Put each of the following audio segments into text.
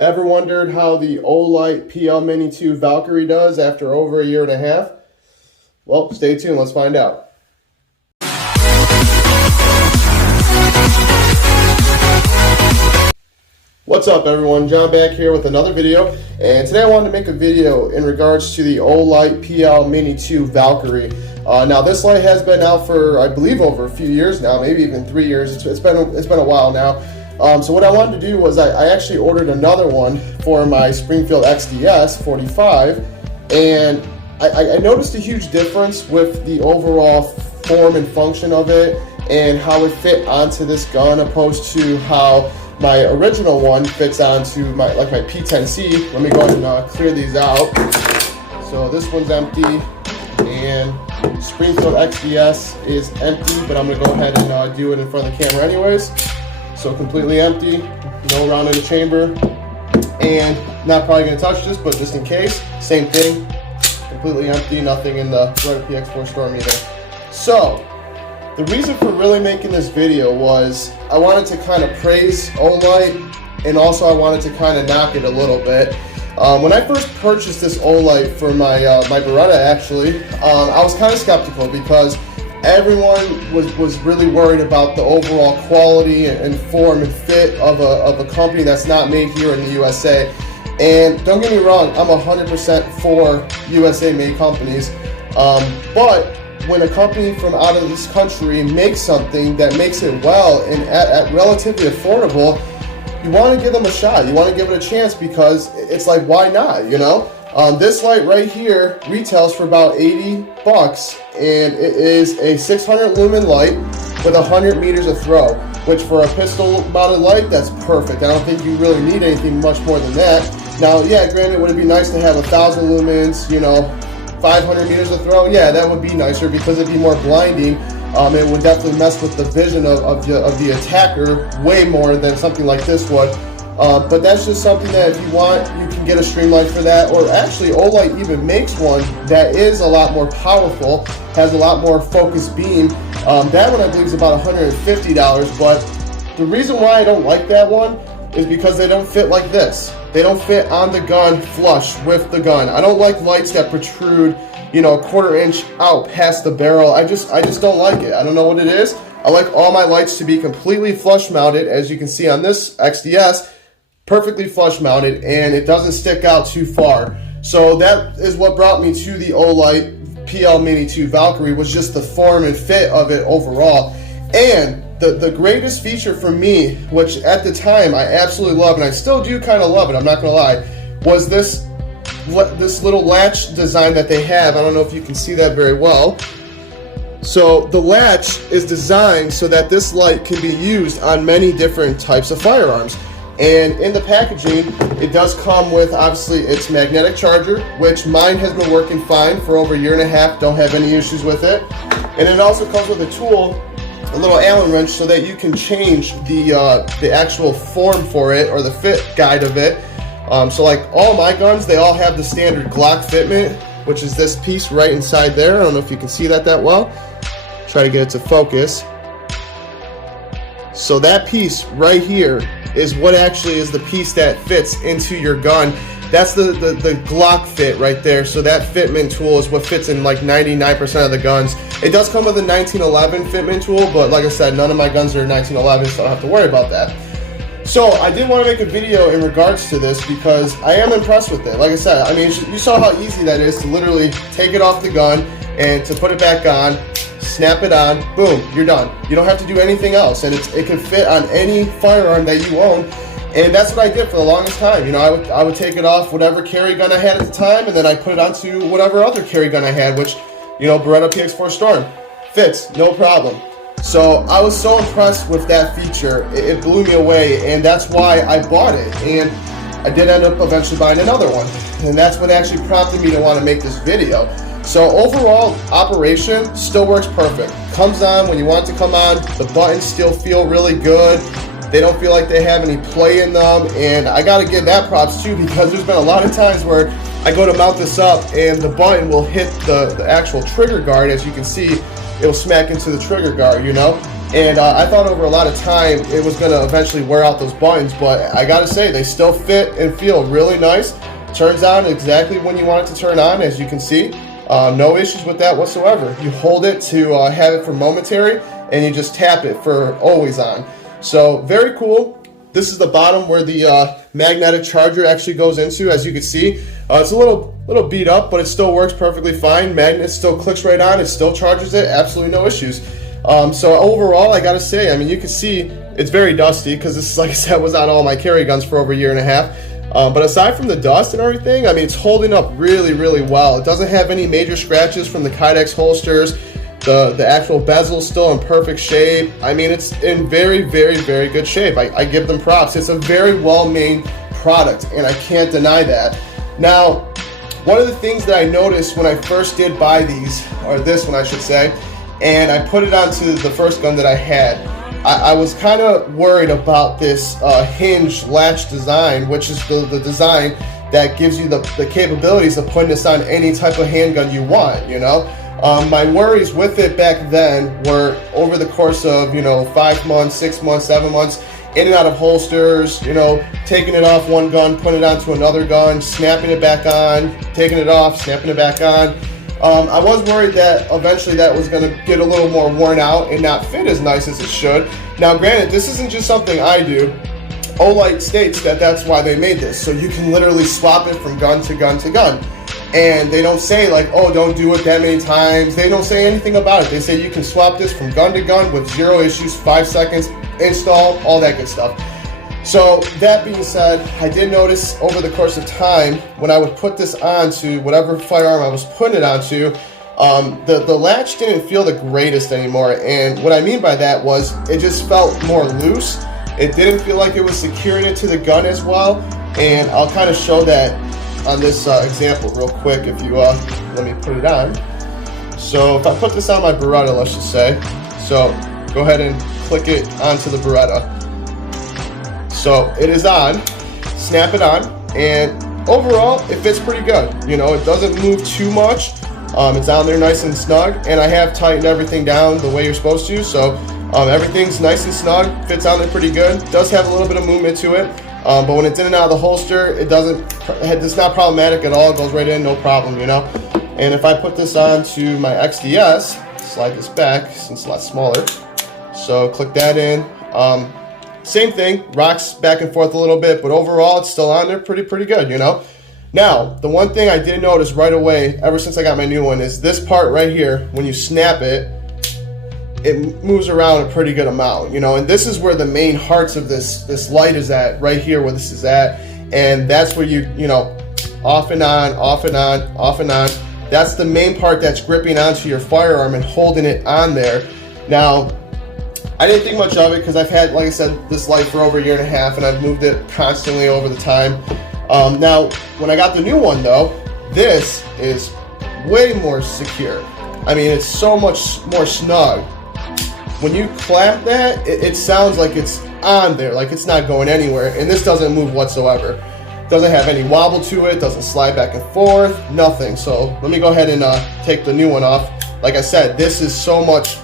Ever wondered how the Olight Mini 2 Valkyrie does after over a year and a half? Well, stay tuned, let's find out. What's up everyone, John back here with another video, and today I wanted to make a video in regards to the Olight Mini 2 Valkyrie. Now this light has been out for, I believe, over a few years now, maybe even 3 years. It's been a while now. So what I wanted to do was I actually ordered another one for my Springfield XDS 45, and I noticed a huge difference with the overall form and function of it and how it fit onto this gun opposed to how my original one fits onto my P10C. Let me go ahead and clear these out. So this one's empty, and Springfield XDS is empty, but I'm going to go ahead and do it in front of the camera anyways. So completely empty, no round in the chamber, and not probably going to touch this, but just in case, same thing, completely empty, nothing in the Beretta PX4 Storm either. So the reason for really making this video was I wanted to kind of praise Olight, and also I wanted to kind of knock it a little bit. When I first purchased this Olight for my Beretta, actually, I was kind of skeptical because everyone was really worried about the overall quality and form and fit of a company that's not made here in the USA. And don't get me wrong, I'm 100% for USA made companies, but when a company from out of this country makes something that makes it well and at relatively affordable, you want to give them a shot. You want to give it a chance because it's like, why not, you know? This light right here retails for about 80 bucks, and it is a 600 lumen light with 100 meters of throw, which for a pistol mounted light, that's perfect. I don't think you really need anything much more than that. Now, yeah, granted, would it be nice to have 1,000 lumens, you know, 500 meters of throw? Yeah, that would be nicer because it'd be more blinding. It would definitely mess with the vision of the attacker way more than something like this would. But that's just something that if you want, you can get a streamlight for that. Or actually, Olight even makes one that is a lot more powerful, has a lot more focused beam. That one I believe is about $150, but the reason why I don't like that one is because they don't fit like this. They don't fit on the gun flush with the gun. I don't like lights that protrude, you know, a quarter inch out past the barrel. I just don't like it. I don't know what it is. I like all my lights to be completely flush mounted, as you can see on this XDS, perfectly flush mounted, and it doesn't stick out too far. So that is what brought me to the Olight Mini 2 Valkyrie, was just the form and fit of it overall. And the greatest feature for me, which at the time I absolutely love, and I still do kind of love it, I'm not gonna lie, was this little latch design that they have. I don't know if you can see that very well. So the latch is designed so that this light can be used on many different types of firearms. And in the packaging, it does come with, obviously, its magnetic charger, which mine has been working fine for over a year and a half, don't have any issues with it. And it also comes with a tool, a little Allen wrench, so that you can change the actual form for it, or the fit guide of it. So like all my guns, they all have the standard Glock Fitment, which is this piece right inside there. I don't know if you can see that well. Try to get it to focus. So that piece right here is what actually is the piece that fits into your gun. That's the Glock fit right there. So that fitment tool is what fits in like 99% of the guns. It does come with a 1911 fitment tool, but like I said, none of my guns are 1911, so I don't have to worry about that. So I did want to make a video in regards to this because I am impressed with it. Like I said, I mean, you saw how easy that is to literally take it off the gun and to put it back on, snap it on, boom, you're done. You don't have to do anything else, and it can fit on any firearm that you own. And that's what I did for the longest time. You know, I would take it off whatever carry gun I had at the time, and then I put it onto whatever other carry gun I had, which, you know, Beretta PX4 Storm fits, no problem. So I was so impressed with that feature, it blew me away, and that's why I bought it. And I did end up eventually buying another one, and that's what actually prompted me to want to make this video. So overall, operation still works perfect. Comes on when you want it to come on. The buttons still feel really good. They don't feel like they have any play in them, and I gotta give that props too, because there's been a lot of times where I go to mount this up and the button will hit the actual trigger guard. As you can see, it'll smack into the trigger guard, you know. And I thought over a lot of time it was going to eventually wear out those buttons, but I gotta say they still fit and feel really nice. Turns on exactly when you want it to turn on, as you can see. No issues with that whatsoever. You hold it to have it for momentary, and you just tap it for always on. So very cool. This is the bottom where the magnetic charger actually goes into, as you can see. It's a little beat up, but it still works perfectly fine. Magnet still clicks right on, it still charges it, absolutely no issues. So overall, I gotta say, I mean, you can see it's very dusty because this, like I said, was on all my carry guns for over a year and a half. But aside from the dust and everything, I mean, it's holding up really, really well. It doesn't have any major scratches from the Kydex holsters. The actual bezel's still in perfect shape. I mean, it's in very, very, very good shape. I give them props. It's a very well-made product, and I can't deny that. Now, one of the things that I noticed when I first did buy these, or this one I should say, and I put it onto the first gun that I had, I was kind of worried about this hinge latch design, which is the design that gives you the capabilities of putting this on any type of handgun you want, you know? My worries with it back then were over the course of, you know, 5 months, 6 months, 7 months, in and out of holsters, you know, taking it off one gun, putting it onto another gun, snapping it back on, taking it off, snapping it back on. I was worried that eventually that was going to get a little more worn out and not fit as nice as it should. Now, granted, this isn't just something I do. Olight states that that's why they made this, so you can literally swap it from gun to gun to gun. And they don't say like, oh, don't do it that many times. They don't say anything about it. They say you can swap this from gun to gun with 0 issues, 5 seconds, install, all that good stuff. So that being said, I did notice over the course of time, when I would put this onto whatever firearm I was putting it onto, the latch didn't feel the greatest anymore. And what I mean by that was it just felt more loose. It didn't feel like it was securing it to the gun as well. And I'll kind of show that on this example real quick if you let me put it on. So if I put this on my Beretta, let's just say, so go ahead and click it onto the Beretta. So it is on, snap it on, and overall it fits pretty good. You know, it doesn't move too much. It's on there nice and snug, and I have tightened everything down the way you're supposed to, so everything's nice and snug, fits on there pretty good. Does have a little bit of movement to it. But when it's in and out of the holster, it's not problematic at all. It goes right in, no problem, you know. And if I put this on to my XDS, slide this back since it's a lot smaller. So click that in. Same thing, rocks back and forth a little bit, but overall it's still on there pretty good, you know. Now, the one thing I did notice right away, ever since I got my new one, is this part right here. When you snap it, it moves around a pretty good amount, you know, and this is where the main hearts of this light is at, right here where this is at, and that's where you know, off and on, off and on, off and on. That's the main part that's gripping onto your firearm and holding it on there. Now, I didn't think much of it because I've had, like I said, this light for over a year and a half, and I've moved it constantly over the time. Now, when I got the new one though, this is way more secure. I mean, it's so much more snug. When you clamp that, it sounds like it's on there, like it's not going anywhere, and this doesn't move whatsoever. Doesn't have any wobble to it, doesn't slide back and forth, nothing. So let me go ahead and take the new one off. Like I said, this is so much,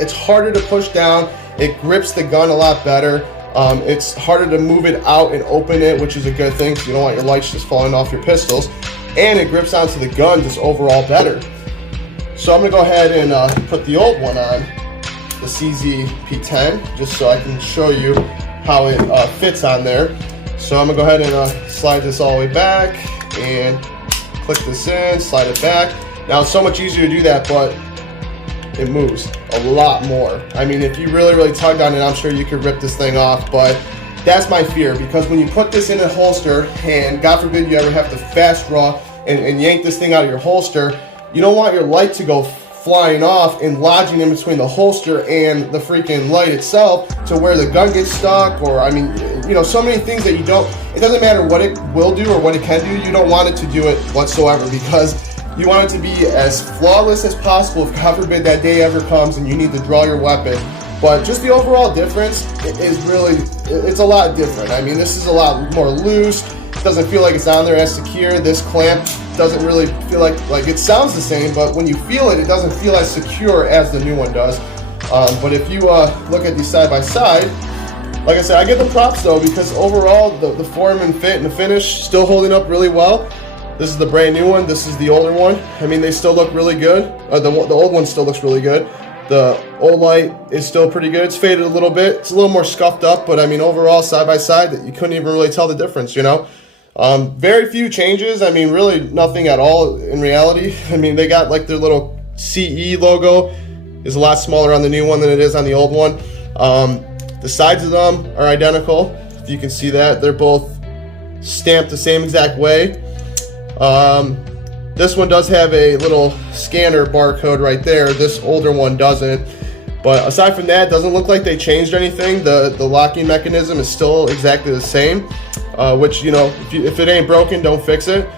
it's harder to push down, it grips the gun a lot better. It's harder to move it out and open it, which is a good thing because you don't want your lights just falling off your pistols. And it grips onto the gun just overall better. So I'm going to go ahead and put the old one on, the CZ P10, just so I can show you how it fits on there. So I'm going to go ahead and slide this all the way back and click this in, slide it back. Now it's so much easier to do that, but it moves a lot more. I mean, if you really tugged on it, I'm sure you could rip this thing off, but that's my fear, because when you put this in a holster, and God forbid you ever have to fast draw and yank this thing out of your holster, you don't want your light to go flying off and lodging in between the holster and the freaking light itself to where the gun gets stuck, or I mean, you know, so many things that you don't, it doesn't matter what it will do or what it can do, you don't want it to do it whatsoever, because you want it to be as flawless as possible if God forbid that day ever comes and you need to draw your weapon. But just the overall difference is really, it's a lot different. I mean, this is a lot more loose. It doesn't feel like it's on there as secure. This clamp doesn't really feel like it sounds the same, but when you feel it, it doesn't feel as secure as the new one does. But if you look at these side by side, like I said, I give them props though, because overall the form and fit and the finish still holding up really well. This is the brand new one. This is the older one. I mean, they still look really good. The old one still looks really good. The Olight is still pretty good. It's faded a little bit. It's a little more scuffed up, but I mean, overall, side by side, you couldn't even really tell the difference, you know? Very few changes. I mean, really nothing at all in reality. I mean, they got like their little CE logo is a lot smaller on the new one than it is on the old one. The sides of them are identical. If you can see that, they're both stamped the same exact way. This one does have a little scanner barcode right there. This older one doesn't. But aside from that, it doesn't look like they changed anything. The locking mechanism is still exactly the same, which, you know, if it ain't broken, don't fix it.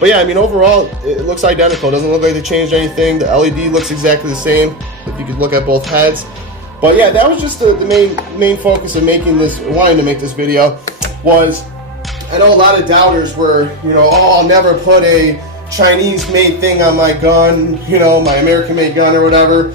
But yeah, I mean, overall, it looks identical. It doesn't look like they changed anything. The LED looks exactly the same, if you could look at both heads. But yeah, that was just the main focus of making this, wanting to make this video, was I know a lot of doubters were, you know, oh, I'll never put a Chinese-made thing on my gun, you know, my American-made gun or whatever.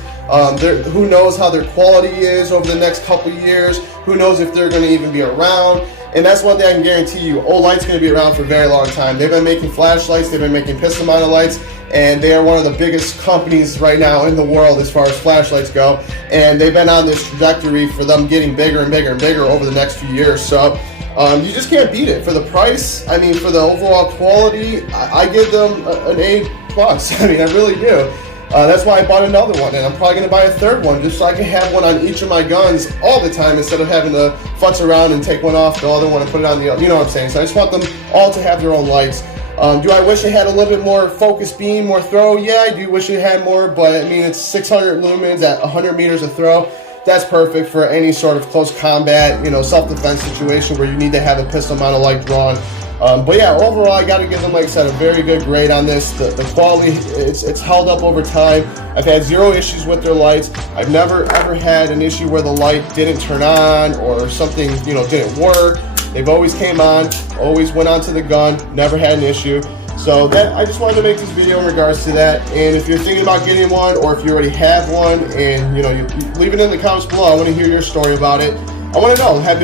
Who knows how their quality is over the next couple years? Who knows if they're going to even be around? And that's one thing I can guarantee you, Olight's going to be around for a very long time. They've been making flashlights, they've been making pistol-mounted lights, and they are one of the biggest companies right now in the world as far as flashlights go. And they've been on this trajectory for them getting bigger and bigger and bigger over the next few years. So you just can't beat it. For the price, I mean, for the overall quality, I give them an A+. I mean, I really do. That's why I bought another one, and I'm probably going to buy a third one just so I can have one on each of my guns all the time instead of having to futz around and take one off the other one and put it on the other. You know what I'm saying? So I just want them all to have their own lights. Do I wish it had a little bit more focus beam, more throw? Yeah, I do wish it had more, but I mean, it's 600 lumens at 100 meters of throw. That's perfect for any sort of close combat, you know, self-defense situation where you need to have a pistol-mounted light drawn. But yeah, overall, I got to give them, like I said, a very good grade on this. The quality, it's held up over time. I've had zero issues with their lights. I've never ever had an issue where the light didn't turn on or something, you know, didn't work. They've always came on, always went onto the gun, never had an issue. So that, I just wanted to make this video in regards to that. And if you're thinking about getting one, or if you already have one, and you know, you leave it in the comments below. I want to hear your story about it. I want to know, have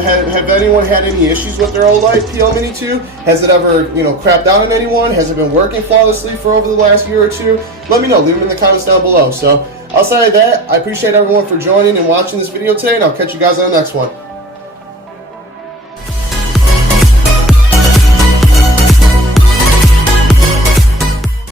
anyone had any issues with their Olight PL Mini 2? Has it ever, you know, crapped out on anyone? Has it been working flawlessly for over the last year or two? Let me know. Leave them in the comments down below. So outside of that, I appreciate everyone for joining and watching this video today, and I'll catch you guys on the next one.